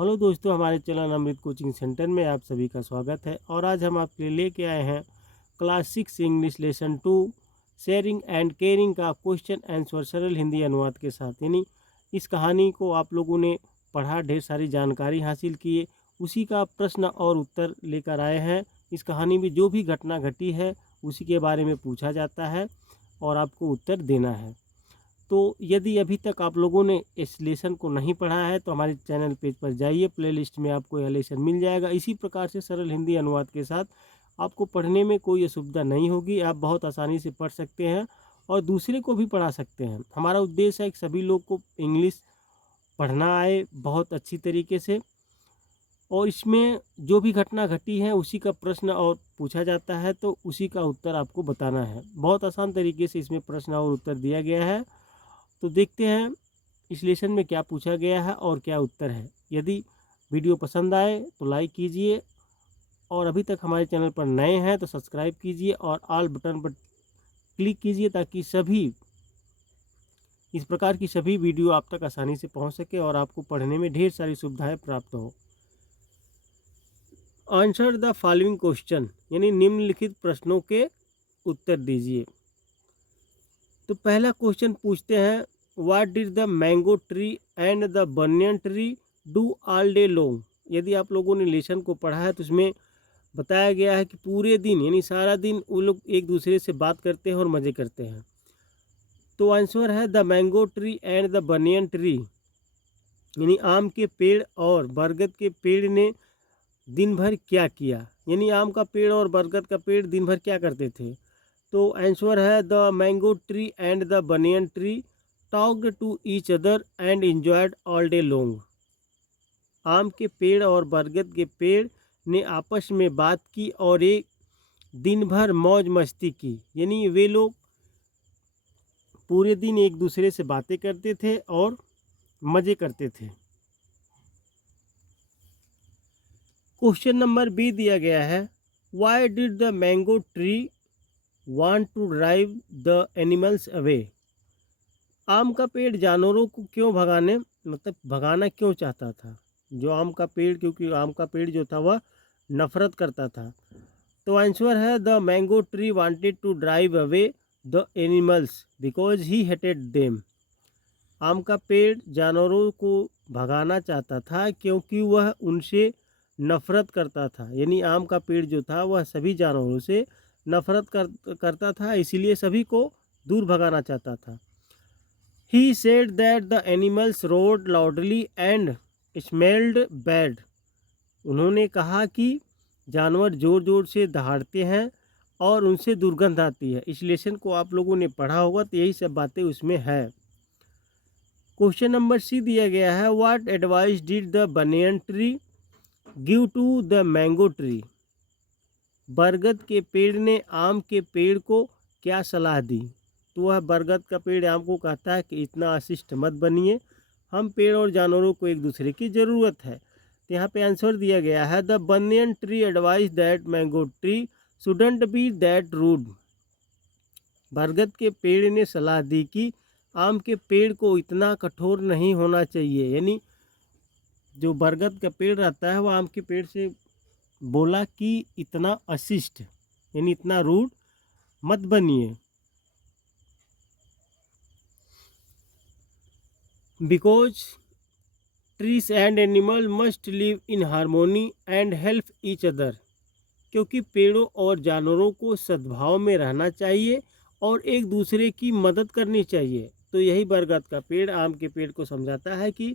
Hello दोस्तों, हमारे channel अमृत coaching centre में आप सभी का स्वागत है। और आज हम आपके लिए लेके आए हैं class 6 English lesson 2 sharing and caring का क्वेश्चन आंसर सरल हिंदी अनुवाद के साथ। यानी इस कहानी को आप लोगों ने पढ़ा, ढेर सारी जानकारी हासिल किए, उसी का प्रश्न और उत्तर लेकर आए हैं। इस कहानी में जो भी घटना घटी है उसी के बारे में पूछा जाता है और आपको उत्तर देना है। तो यदि अभी तक आप लोगों ने इस लेसन को नहीं पढ़ा है तो हमारे चैनल पेज पर जाइए, प्लेलिस्ट में आपको यह लेसन मिल जाएगा। इसी प्रकार से सरल हिंदी अनुवाद के साथ आपको पढ़ने में कोई असुविधा नहीं होगी, आप बहुत आसानी से पढ़ सकते हैं और दूसरे को भी पढ़ा सकते हैं। हमारा उद्देश्य है कि सभी लोग को इंग्लिश पढ़ना आए बहुत अच्छी तरीके से, और इसमें जो भी घटना घटी है उसी का प्रश्न और पूछा जाता है तो उसी का उत्तर आपको बताना है। बहुत आसान तरीके से इसमें प्रश्न और उत्तर दिया गया है। तो देखते हैं इस लेसन में क्या पूछा गया है और क्या उत्तर है। यदि वीडियो पसंद आए तो लाइक कीजिए, और अभी तक हमारे चैनल पर नए हैं तो सब्सक्राइब कीजिए और ऑल बटन पर क्लिक कीजिए ताकि इस प्रकार की सभी वीडियो आप तक आसानी से पहुंच सके और आपको पढ़ने में ढेर सारी सुविधाएं प्राप्त हो। आंसर द फॉलोइंग क्वेश्चन, यानी निम्नलिखित प्रश्नों के उत्तर दीजिए। तो पहला क्वेश्चन पूछते हैं, what did the mango tree and the banyan tree do all day long. यदि आप लोगों ने लेसन को पढ़ा है तो उसमें बताया गया है कि पूरे दिन यानी सारा दिन वो लोग एक दूसरे से बात करते हैं और मज़े करते हैं। तो आंसर है the mango tree and the banyan tree, यानी आम के पेड़ और बरगद के पेड़ ने दिन भर क्या किया। यानी आम का पेड़ और बरगद का पेड़ दिन भर क्या करते थे। तो आंसर है the mango tree and the banyan tree talked to each other and enjoyed all day long. आम के पेड़ और बरगद के पेड़ ने आपस में बात की और एक दिन भर मौज मस्ती की। यानी वे लोग पूरे दिन एक दूसरे से बातें करते थे और मज़े करते थे। क्वेश्चन नंबर बी दिया गया है, why did the mango tree want to drive the animals away. आम का पेड़ जानवरों को क्यों भगाना क्यों चाहता था। जो आम का पेड़, क्योंकि आम का पेड़ जो था वह नफरत करता था। तो आंसर है the mango tree wanted to drive away the animals because he hated them. आम का पेड़ जानवरों को भगाना चाहता था क्योंकि वह उनसे नफरत करता था। यानी आम का पेड़ जो था वह सभी जानवरों से नफरत करता था, इसीलिए सभी को दूर भगाना चाहता था। He said that the animals roared loudly and smelled bad. उन्होंने कहा कि जानवर ज़ोर ज़ोर से दहाड़ते हैं और उनसे दुर्गंध आती है। इस लेसन को आप लोगों ने पढ़ा होगा तो यही सब बातें उसमें है। क्वेश्चन नंबर सी दिया गया है, what advice did the banyan tree give to the mango tree. बरगद के पेड़ ने आम के पेड़ को क्या सलाह दी। तो वह बरगद का पेड़ आम को कहता है कि इतना अशिष्ट मत बनिए, हम पेड़ और जानवरों को एक दूसरे की ज़रूरत है। तो यहाँ पे आंसर दिया गया है, the banyan tree advice that mango tree shouldn't be that rude. बरगद के पेड़ ने सलाह दी कि आम के पेड़ को इतना कठोर नहीं होना चाहिए। यानी जो बरगद का पेड़ रहता है वह आम के पेड़ से बोला कि इतना अशिष्ट यानी इतना रूड मत बनिए। Because trees and animal must live in harmony and help each other. क्योंकि पेड़ों और जानवरों को सद्भाव में रहना चाहिए और एक दूसरे की मदद करनी चाहिए। तो यही बरगद का पेड़ आम के पेड़ को समझाता है कि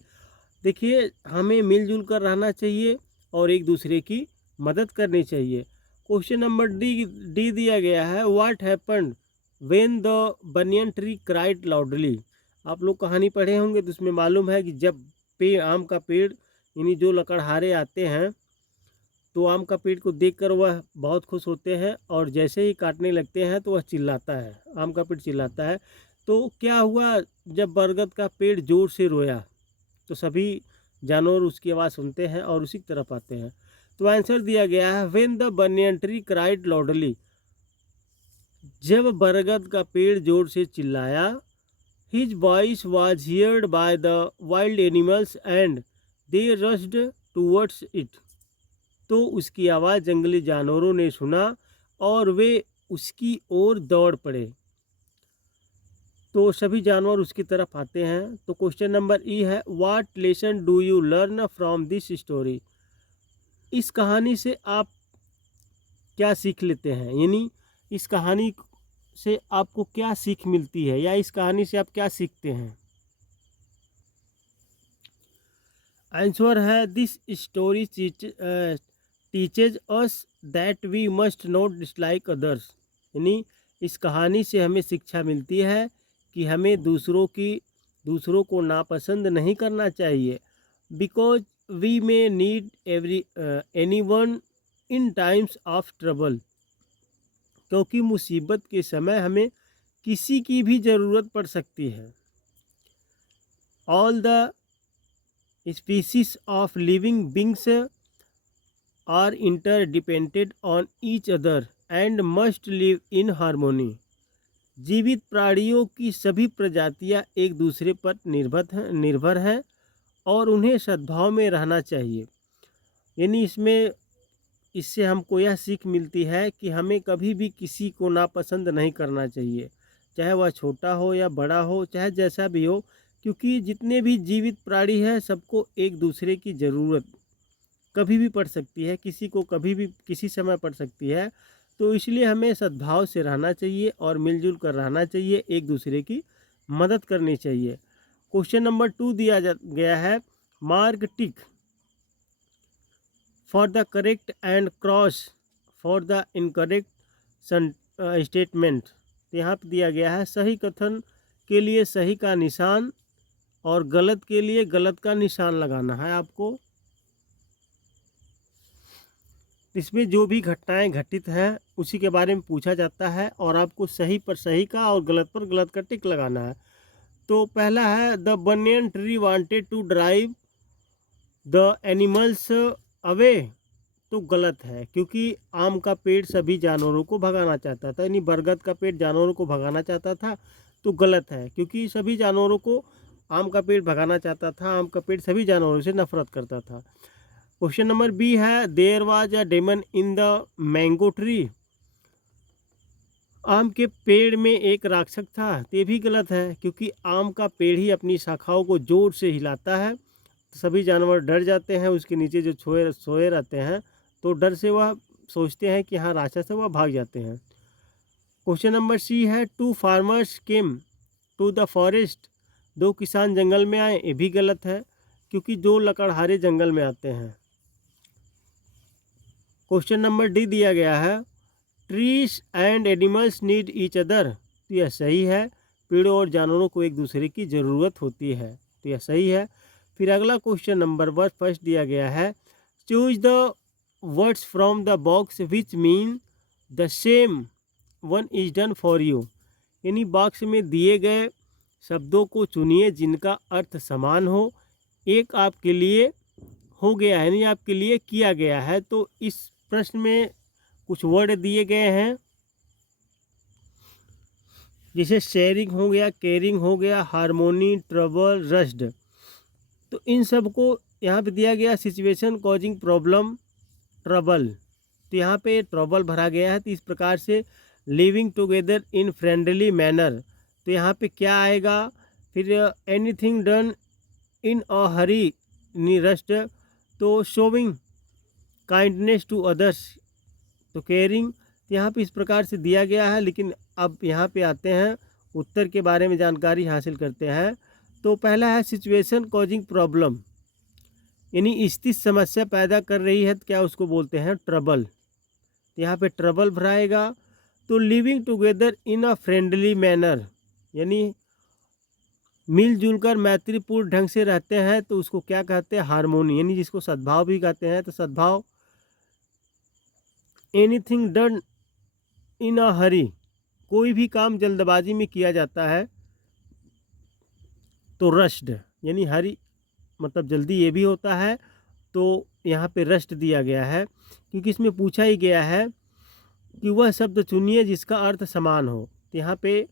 देखिए, हमें मिलजुल कर रहना चाहिए और एक दूसरे की मदद करनी चाहिए। क्वेश्चन नंबर डी दिया गया है, what happened when the banyan tree cried loudly. आप लोग कहानी पढ़े होंगे तो उसमें मालूम है कि जब आम का पेड़ यानी जो लकड़हारे आते हैं तो आम का पेड़ को देखकर वह बहुत खुश होते हैं और जैसे ही काटने लगते हैं तो वह चिल्लाता है, आम का पेड़ चिल्लाता है। तो क्या हुआ, जब बरगद का पेड़ जोर से रोया तो सभी जानवर उसकी आवाज़ सुनते हैं और उसी की तरफ आते हैं। तो आंसर दिया गया है, when the banyan tree cried loudly. जब बरगद का पेड़ जोर से चिल्लाया, his voice was heard by the wild animals and they rushed towards it. तो उसकी आवाज़ जंगली जानवरों ने सुना और वे उसकी ओर दौड़ पड़े। तो सभी जानवर उसकी तरफ आते हैं। तो क्वेश्चन नंबर ई है, what lesson do you learn from this story. इस कहानी से आप क्या सीख लेते हैं, यानी इस कहानी से आपको क्या सीख मिलती है या इस कहानी से आप क्या सीखते हैं। आंसर है, this story teaches us that we must not dislike others. यानी इस कहानी से हमें शिक्षा मिलती है कि हमें दूसरों को नापसंद नहीं करना चाहिए। Because we may need anyone in times of trouble. क्योंकि मुसीबत के समय हमें किसी की भी ज़रूरत पड़ सकती है। All the species of living beings are interdependent on each other and must live in harmony. जीवित प्राणियों की सभी प्रजातियां एक दूसरे पर निर्भर हैं और उन्हें सद्भाव में रहना चाहिए। यानी इससे हमको यह सीख मिलती है कि हमें कभी भी किसी को नापसंद नहीं करना चाहिए, चाहे वह छोटा हो या बड़ा हो, चाहे जैसा भी हो। क्योंकि जितने भी जीवित प्राणी हैं सबको एक दूसरे की ज़रूरत कभी भी पड़ सकती है, किसी को कभी भी किसी समय पड़ सकती है। तो इसलिए हमें सद्भाव से रहना चाहिए और मिलजुल कर रहना चाहिए, एक दूसरे की मदद करनी चाहिए। क्वेश्चन नंबर 2 दिया गया है, mark tick for the correct and cross for the incorrect statement. यहाँ पर दिया गया है, सही कथन के लिए सही का निशान और गलत के लिए गलत का निशान लगाना है आपको। इसमें जो भी घटनाएं घटित हैं उसी के बारे में पूछा जाता है और आपको सही पर सही का और गलत पर गलत का टिक लगाना है। तो पहला है, the banyan tree wanted to drive the animals away. तो गलत है, क्योंकि आम का पेड़ सभी जानवरों को भगाना चाहता था, यानी बरगद का पेड़ जानवरों को भगाना चाहता था। तो गलत है, क्योंकि सभी जानवरों को आम का पेड़ भगाना चाहता था, आम का पेड़ सभी जानवरों से नफरत करता था। क्वेश्चन नंबर बी है, there was a demon in the mango tree. आम के पेड़ में एक राक्षस था। ये भी गलत है, क्योंकि आम का पेड़ ही अपनी शाखाओं को जोर से हिलाता है, तो सभी जानवर डर जाते हैं। उसके नीचे जो सोए रहते हैं तो डर से वह सोचते हैं कि हाँ राक्षस है, वह भाग जाते हैं। क्वेश्चन नंबर सी है, two farmers came to the forest. दो किसान जंगल में आए। ये भी गलत है, क्योंकि दो लकड़हारे जंगल में आते हैं। क्वेश्चन नंबर डी दिया गया है, trees and animals need each other. तो यह सही है, पेड़ों और जानवरों को एक दूसरे की ज़रूरत होती है, तो यह सही है। फिर अगला क्वेश्चन नंबर फर्स्ट दिया गया है, choose the words from the box which mean the same one is done for you. यानी बॉक्स में दिए गए शब्दों को चुनिए जिनका अर्थ समान हो। एक आपके लिए हो गया है, यानी आपके लिए किया गया है। तो इस प्रश्न में कुछ वर्ड दिए गए हैं, जैसे शेयरिंग हो गया, केयरिंग हो गया, हार्मोनी, ट्रबल, रश्ड। तो इन सब को यहाँ पे दिया गया, सिचुएशन कॉजिंग प्रॉब्लम, ट्रबल। तो यहाँ पे ट्रबल भरा गया है। तो इस प्रकार से living together in friendly manner, तो यहाँ पे क्या आएगा। फिर anything done in a Hari, rushed. तो शोविंग काइंडनेस टू अदर्स, तो केयरिंग। यहाँ पे इस प्रकार से दिया गया है। लेकिन अब यहाँ पे आते हैं, उत्तर के बारे में जानकारी हासिल करते हैं। तो पहला है सिचुएशन कॉजिंग प्रॉब्लम, यानी स्थिति समस्या पैदा कर रही है, तो क्या उसको बोलते हैं ट्रबल। यहाँ पे ट्रबल भराएगा। तो living together in a friendly manner, यानी मिलजुल कर मैत्रीपूर्ण ढंग से रहते हैं, तो उसको क्या कहते हैं, हार्मोनी, यानी जिसको सद्भाव भी कहते हैं, तो सद्भाव। एनीथिंग डन इन अ हरी, कोई भी काम जल्दबाजी में किया जाता है, तो रश्ड, यानी हरी मतलब जल्दी ये भी होता है। तो यहाँ पे रश्ड दिया गया है, क्योंकि इसमें पूछा ही गया है कि वह शब्द चुनिए जिसका अर्थ समान हो। तो यहाँ पे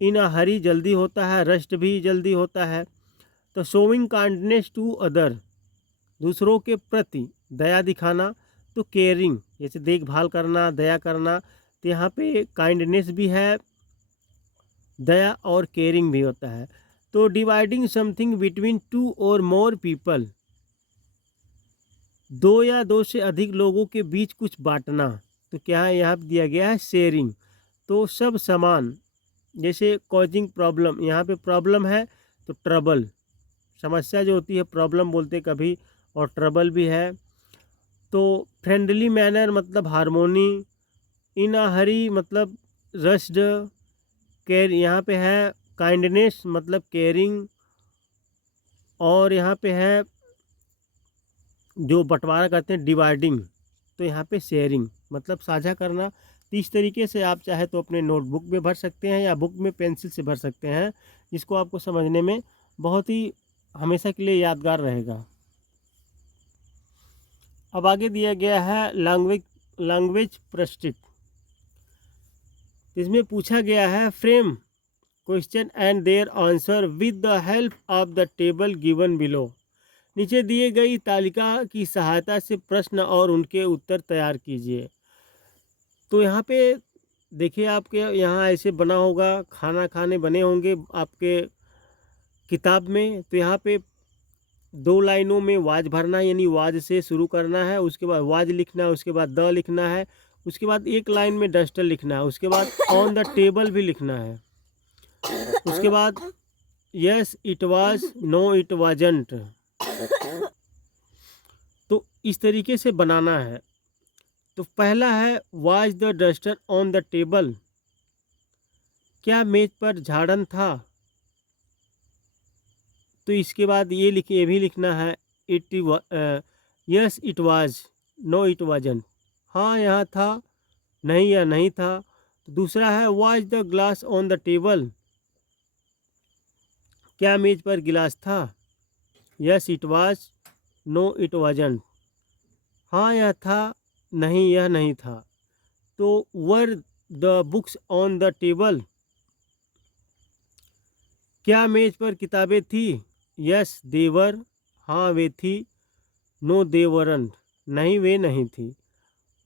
इन अ हरी जल्दी होता है, रश्ड भी जल्दी होता है। तो शोविंग काइंडनेस टू अदर, दूसरों के प्रति दया दिखाना, तो केयरिंग जैसे देखभाल करना, दया करना, तो यहाँ पे काइंडनेस भी है, दया और केयरिंग भी होता है। तो डिवाइडिंग समथिंग बिटवीन टू और मोर पीपल, दो या दो से अधिक लोगों के बीच कुछ बांटना, तो क्या है यहाँ पे दिया गया है शेयरिंग। तो सब समान, जैसे कॉजिंग प्रॉब्लम, यहाँ पे प्रॉब्लम है तो ट्रबल, समस्या जो होती है प्रॉब्लम बोलते कभी, और ट्रबल भी है। तो फ्रेंडली मैनर मतलब हारमोनी, इन अ हरी मतलब रश्ड, केयर यहाँ पे है काइंडनेस मतलब केयरिंग, और यहाँ पे है जो बंटवारा करते हैं डिवाइडिंग, तो यहाँ पे शेयरिंग मतलब साझा करना। तो इस तरीके से आप चाहे तो अपने नोटबुक में भर सकते हैं या बुक में पेंसिल से भर सकते हैं, जिसको आपको समझने में बहुत ही हमेशा के लिए यादगार रहेगा। अब आगे दिया गया है लैंग्वेज प्रस्टिक। इसमें पूछा गया है frame question and their answer with the help of the table given below. नीचे दिए गई तालिका की सहायता से प्रश्न और उनके उत्तर तैयार कीजिए। तो यहाँ पे देखिए आपके यहाँ ऐसे बना होगा, खाना खाने बने होंगे आपके किताब में। तो यहाँ पे दो लाइनों में वाज भरना है, यानी वाज से शुरू करना है, उसके बाद वाज लिखना है, उसके बाद द लिखना है, उसके बाद एक लाइन में डस्टर लिखना है, उसके बाद ऑन द टेबल भी लिखना है, उसके बाद yes it was, no it wasn't. तो इस तरीके से बनाना है। तो पहला है was the duster on the table, क्या मेज पर झाड़न था। तो इसके बाद ये भी लिखना है it yes it was, no it wasn't, हाँ यहाँ था, नहीं या नहीं था। तो दूसरा है was the glass on the table, क्या मेज पर गिलास था। Yes it was, no it wasn't, हाँ यह था, नहीं यह नहीं था। तो were the books on the table, क्या मेज पर किताबें थी। यस दे वर, हाँ वे थी, नो दे वरंट, नहीं वे नहीं थी।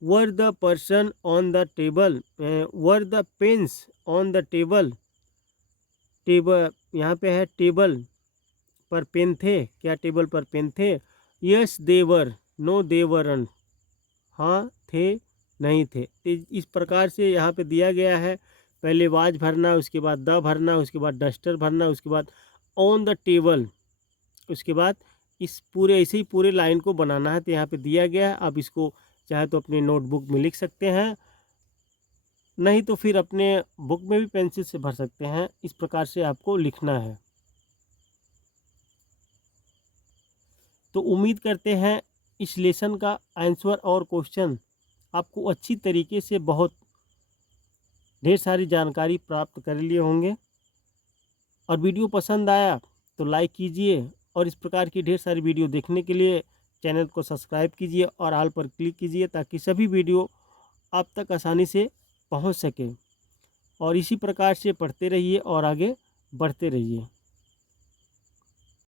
Were the person on the table, were the pens on the table, table यहाँ पे है टेबल पर पेन थे, क्या टेबल पर पेन थे। Yes they were, no they weren't, हाँ थे, नहीं थे। तो इस प्रकार से यहाँ पे दिया गया है, पहले वाज भरना, उसके बाद द भरना, उसके बाद डस्टर भरना, उसके बाद ऑन द टेबल, उसके बाद इस पूरे ऐसे ही पूरे लाइन को बनाना है। तो यहाँ पे दिया गया है, आप इसको चाहे तो अपने नोटबुक में लिख सकते हैं, नहीं तो फिर अपने बुक में भी पेंसिल से भर सकते हैं। इस प्रकार से आपको लिखना है। तो उम्मीद करते हैं इस लेसन का आंसर और क्वेश्चन आपको अच्छी तरीके से बहुत ढेर सारी जानकारी प्राप्त कर लिए होंगे। और वीडियो पसंद आया तो लाइक कीजिए, और इस प्रकार की ढेर सारी वीडियो देखने के लिए चैनल को सब्सक्राइब कीजिए और ऑल पर क्लिक कीजिए, ताकि सभी वीडियो आप तक आसानी से पहुंच सके। और इसी प्रकार से पढ़ते रहिए और आगे बढ़ते रहिए।